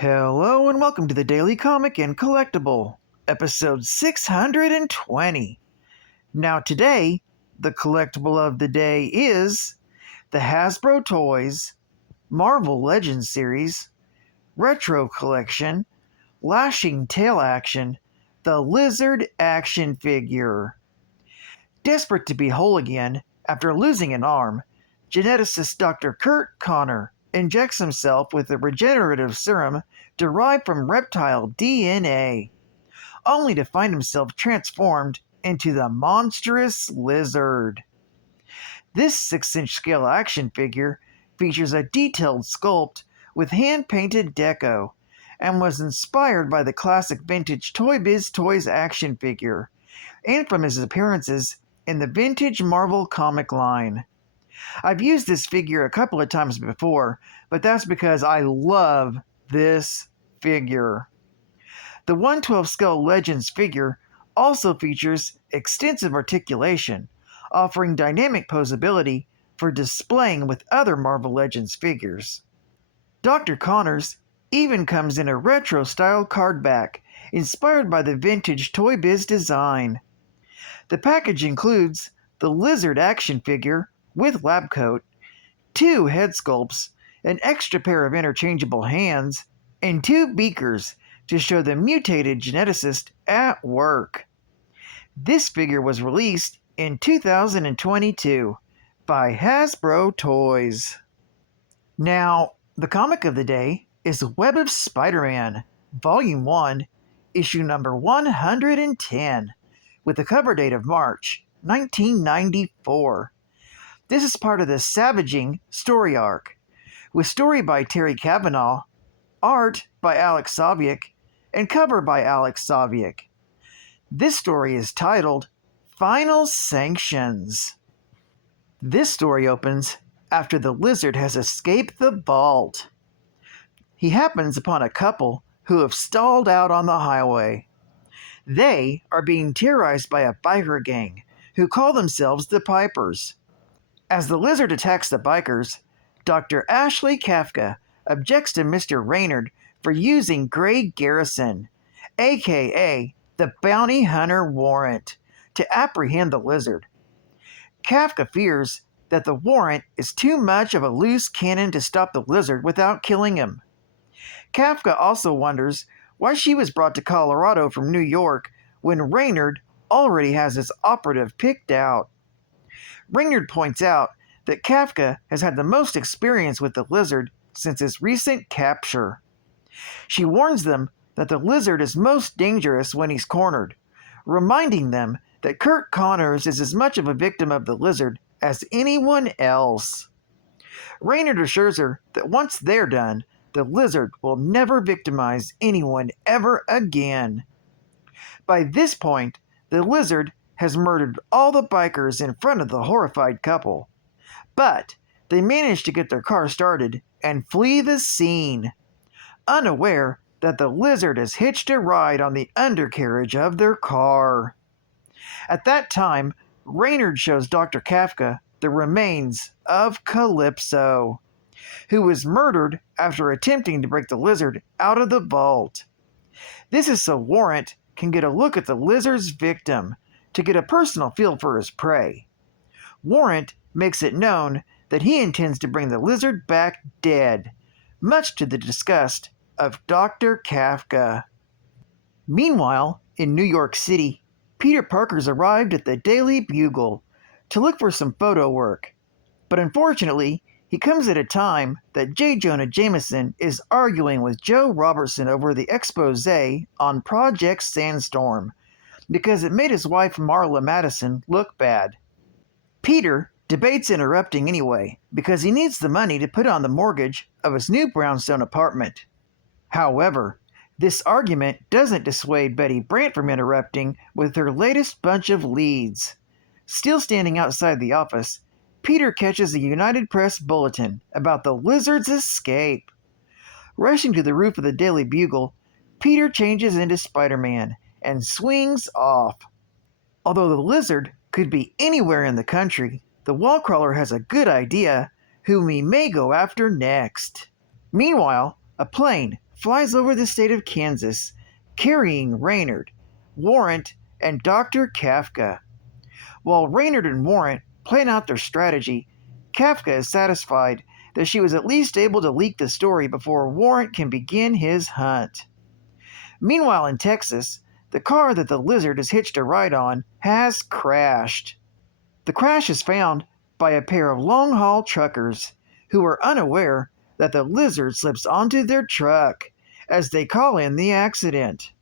Hello and welcome to the Daily Comic and Collectible, episode 620. Now today, the collectible of the day is the Hasbro Toys Marvel Legends series, Retro Collection, Lashing Tail Action, the Lizard action figure. Desperate to be whole again after losing an arm, geneticist Dr. Kurt Connor injects himself with a regenerative serum derived from reptile DNA, only to find himself transformed into the monstrous lizard. This 6-inch scale action figure features a detailed sculpt with hand-painted deco and was inspired by the classic vintage Toy Biz Toys action figure and from his appearances in the vintage Marvel comic line. I've used this figure a couple of times before, but that's because I love this figure. The 1/12 scale Legends figure also features extensive articulation, offering dynamic posability for displaying with other Marvel Legends figures. Dr. Connors even comes in a retro-style card back, inspired by the vintage Toy Biz design. The package includes the Lizard action figure with lab coat, 2 head sculpts, an extra pair of interchangeable hands, and 2 beakers to show the mutated geneticist at work. This figure was released in 2022 by Hasbro Toys. Now, the comic of the day is Web of Spiderman, Volume 1, Issue number 110, with a cover date of March 1994. This is part of the Savaging story arc, with story by Terry Cavanaugh, art by Alex Saviuk, and cover by Alex Saviuk. This story is titled Final Sanctions. This story opens after the lizard has escaped the vault. He happens upon a couple who have stalled out on the highway. They are being terrorized by a biker gang who call themselves the Pipers. As the lizard attacks the bikers, Dr. Ashley Kafka objects to Mr. Raynard for using Gray Garrison, aka the bounty hunter warrant, to apprehend the lizard. Kafka fears that the warrant is too much of a loose cannon to stop the lizard without killing him. Kafka also wonders why she was brought to Colorado from New York when Raynard already has his operative picked out. Raynard points out that Kafka has had the most experience with the lizard since his recent capture. She warns them that the lizard is most dangerous when he's cornered, reminding them that Kurt Connors is as much of a victim of the lizard as anyone else. Raynard assures her that once they're done, the lizard will never victimize anyone ever again. By this point, the lizard has murdered all the bikers in front of the horrified couple, but they manage to get their car started and flee the scene, unaware that the lizard has hitched a ride on the undercarriage of their car. At that time, Raynard shows Dr. Kafka the remains of Calypso, who was murdered after attempting to break the lizard out of the vault. This is so Warrant can get a look at the lizard's victim to get a personal feel for his prey. Warrant makes it known that he intends to bring the lizard back dead, much to the disgust of Dr. Kafka. Meanwhile, in New York City, Peter Parker's arrived at the Daily Bugle to look for some photo work, but unfortunately, he comes at a time that J. Jonah Jameson is arguing with Joe Robertson over the expose on Project Sandstorm, because it made his wife Marla Madison look bad. Peter debates interrupting anyway, because he needs the money to put on the mortgage of his new brownstone apartment. However, this argument doesn't dissuade Betty Brant from interrupting with her latest bunch of leads. Still standing outside the office, Peter catches a United Press bulletin about the lizard's escape. Rushing to the roof of the Daily Bugle, Peter changes into Spider-Man and swings off. Although the lizard could be anywhere in the country, the wall crawler has a good idea whom he may go after next. Meanwhile, a plane flies over the state of Kansas, carrying Reynard, Warrant, and Dr. Kafka. While Reynard and Warrant plan out their strategy, Kafka is satisfied that she was at least able to leak the story before Warrant can begin his hunt. Meanwhile, in Texas, the car that the lizard is hitched a ride on has crashed. The crash is found by a pair of long-haul truckers who are unaware that the lizard slips onto their truck as they call in the accident.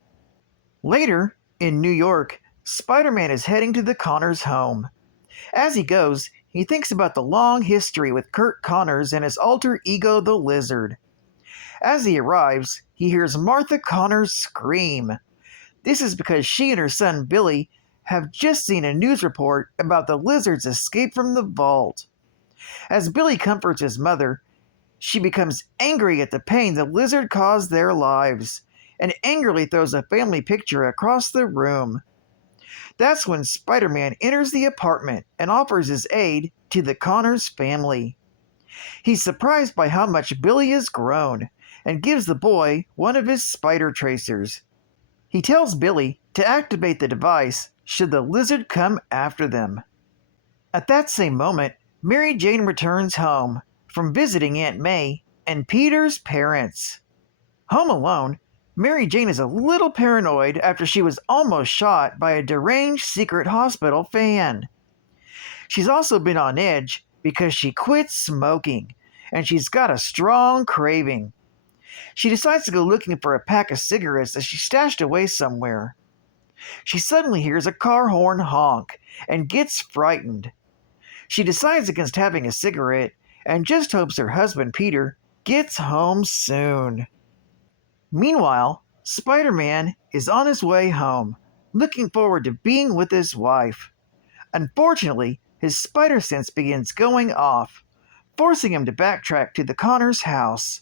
Later, in New York, Spider-Man is heading to the Connors home. As he goes, he thinks about the long history with Kurt Connors and his alter ego, the Lizard. As he arrives, he hears Martha Connors scream. This is because she and her son Billy have just seen a news report about the Lizard's escape from the vault. As Billy comforts his mother, she becomes angry at the pain the Lizard caused their lives, and angrily throws a family picture across the room. That's when Spider-Man enters the apartment and offers his aid to the Connors family. He's surprised by how much Billy has grown and gives the boy one of his spider tracers. He tells Billy to activate the device should the Lizard come after them. At that same moment, Mary Jane returns home from visiting Aunt May and Peter's parents. Home alone, Mary Jane is a little paranoid after she was almost shot by a deranged secret hospital fan. She's also been on edge because she quit smoking, and she's got a strong craving. She decides to go looking for a pack of cigarettes that she stashed away somewhere. She suddenly hears a car horn honk and gets frightened. She decides against having a cigarette and just hopes her husband Peter gets home soon. Meanwhile, Spider-Man is on his way home, looking forward to being with his wife. Unfortunately, his spider sense begins going off, forcing him to backtrack to the Connors' house.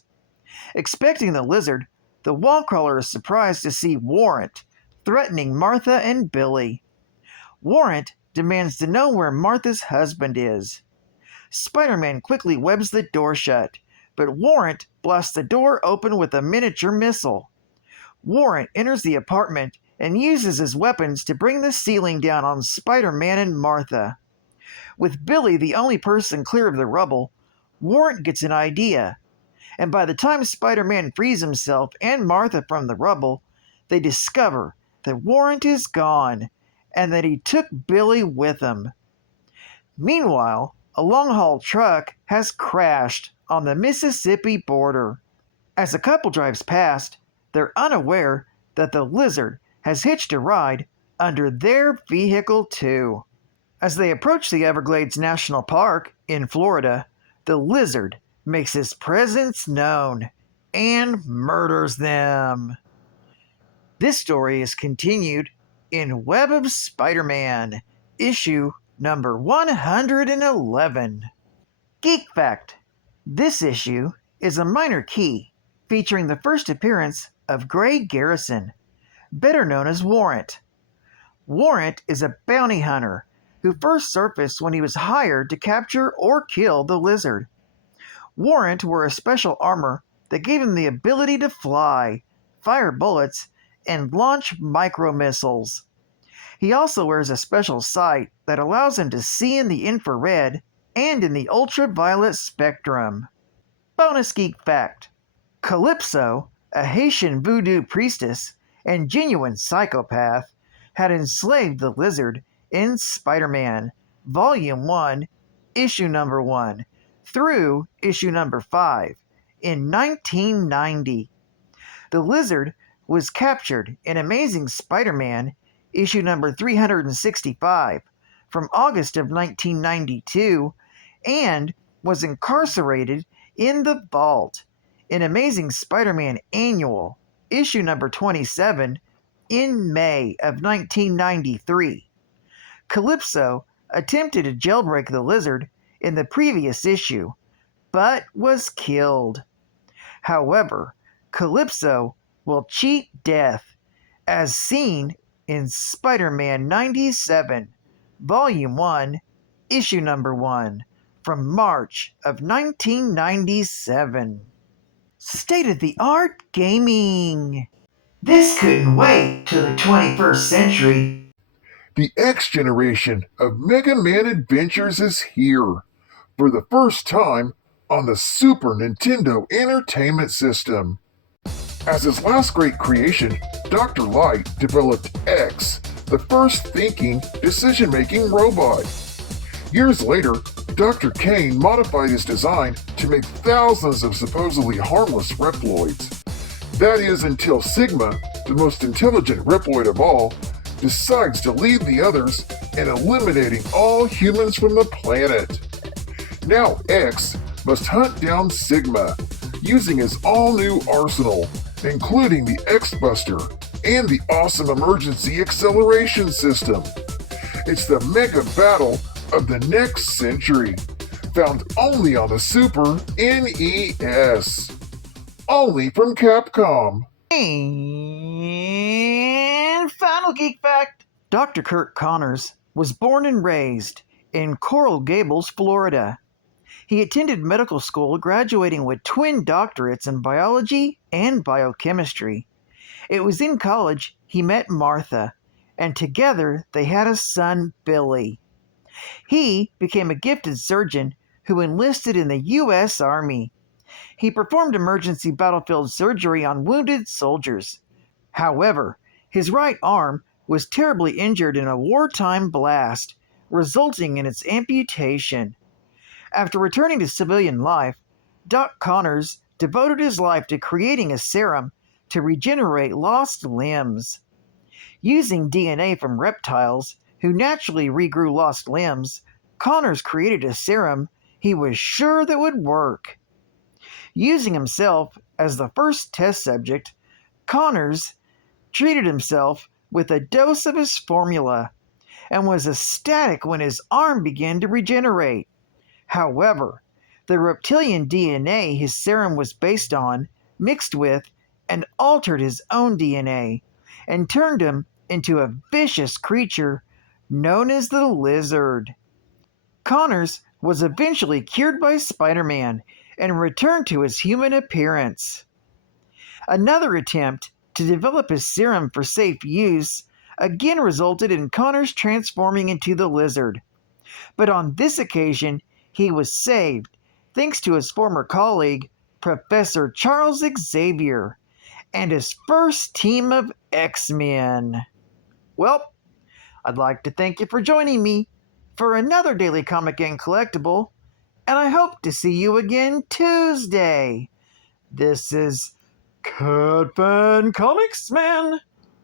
Expecting the Lizard, the wall crawler is surprised to see Warrant threatening Martha and Billy. Warrant demands to know where Martha's husband is. Spider-Man quickly webs the door shut, but Warrant blasts the door open with a miniature missile. Warrant enters the apartment and uses his weapons to bring the ceiling down on Spider-Man and Martha. With Billy the only person clear of the rubble, Warrant gets an idea, and by the time Spider-Man frees himself and Martha from the rubble, they discover that Warrant is gone, and that he took Billy with him. Meanwhile, a long-haul truck has crashed on the Mississippi border. As the couple drives past, they're unaware that the Lizard has hitched a ride under their vehicle too. As they approach the Everglades National Park in Florida, the Lizard makes his presence known and murders them. This story is continued in Web of Spider-Man, issue number 111. Geek Fact: this issue is a minor key featuring the first appearance of Gray Garrison, better known as Warrant. Warrant is a bounty hunter who first surfaced when he was hired to capture or kill the Lizard. Warrant wore a special armor that gave him the ability to fly, fire bullets, and launch micro-missiles. He also wears a special sight that allows him to see in the infrared and in the ultraviolet spectrum. Bonus Geek Fact: Calypso, a Haitian voodoo priestess and genuine psychopath, had enslaved the Lizard in Spider-Man, Volume 1, Issue number 1, through Issue number 5, in 1990. The Lizard was captured in Amazing Spider-Man, Issue number 365, from August of 1992, and was incarcerated in the Vault in Amazing Spider-Man Annual, Issue number 27, in May of 1993. Calypso attempted to jailbreak the Lizard in the previous issue, but was killed. However, Calypso will cheat death, as seen in Spider-Man 97, Volume 1, Issue number 1, from March of 1997. state-of-the-art gaming. This couldn't wait till the 21st century. The X generation of Mega Man Adventures is here, for the first time on the Super Nintendo Entertainment System. As his last great creation, Dr. Light developed X, the first thinking, decision-making robot. Years later, Dr. Kane modified his design to make thousands of supposedly harmless Reploids. That is until Sigma, the most intelligent Reploid of all, decides to lead the others in eliminating all humans from the planet. Now X must hunt down Sigma, using his all-new arsenal, including the X-Buster and the awesome emergency acceleration system. It's the mega battle of the next century, found only on the Super NES. Only from Capcom. And final geek fact. Dr. Kurt Connors was born and raised in Coral Gables, Florida. He attended medical school, graduating with twin doctorates in biology and biochemistry. It was in college he met Martha, and together they had a son, Billy. He became a gifted surgeon who enlisted in the U.S. Army. He performed emergency battlefield surgery on wounded soldiers. However, his right arm was terribly injured in a wartime blast, resulting in its amputation. After returning to civilian life, Doc Connors devoted his life to creating a serum to regenerate lost limbs. Using DNA from reptiles, who naturally regrew lost limbs, Connors created a serum he was sure that would work. Using himself as the first test subject, Connors treated himself with a dose of his formula and was ecstatic when his arm began to regenerate. However, the reptilian DNA his serum was based on mixed with and altered his own DNA and turned him into a vicious creature known as the Lizard. Connors was eventually cured by Spiderman and returned to his human appearance. Another attempt to develop his serum for safe use again resulted in Connors transforming into the Lizard. But on this occasion, he was saved thanks to his former colleague, Professor Charles Xavier, and his first team of X-Men. Well, I'd like to thank you for joining me for another Daily Comic and Collectible, and I hope to see you again Tuesday. This is Cat Fan Comics Man,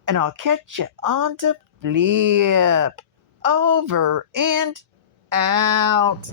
and I'll catch you on to Flip. Over and out.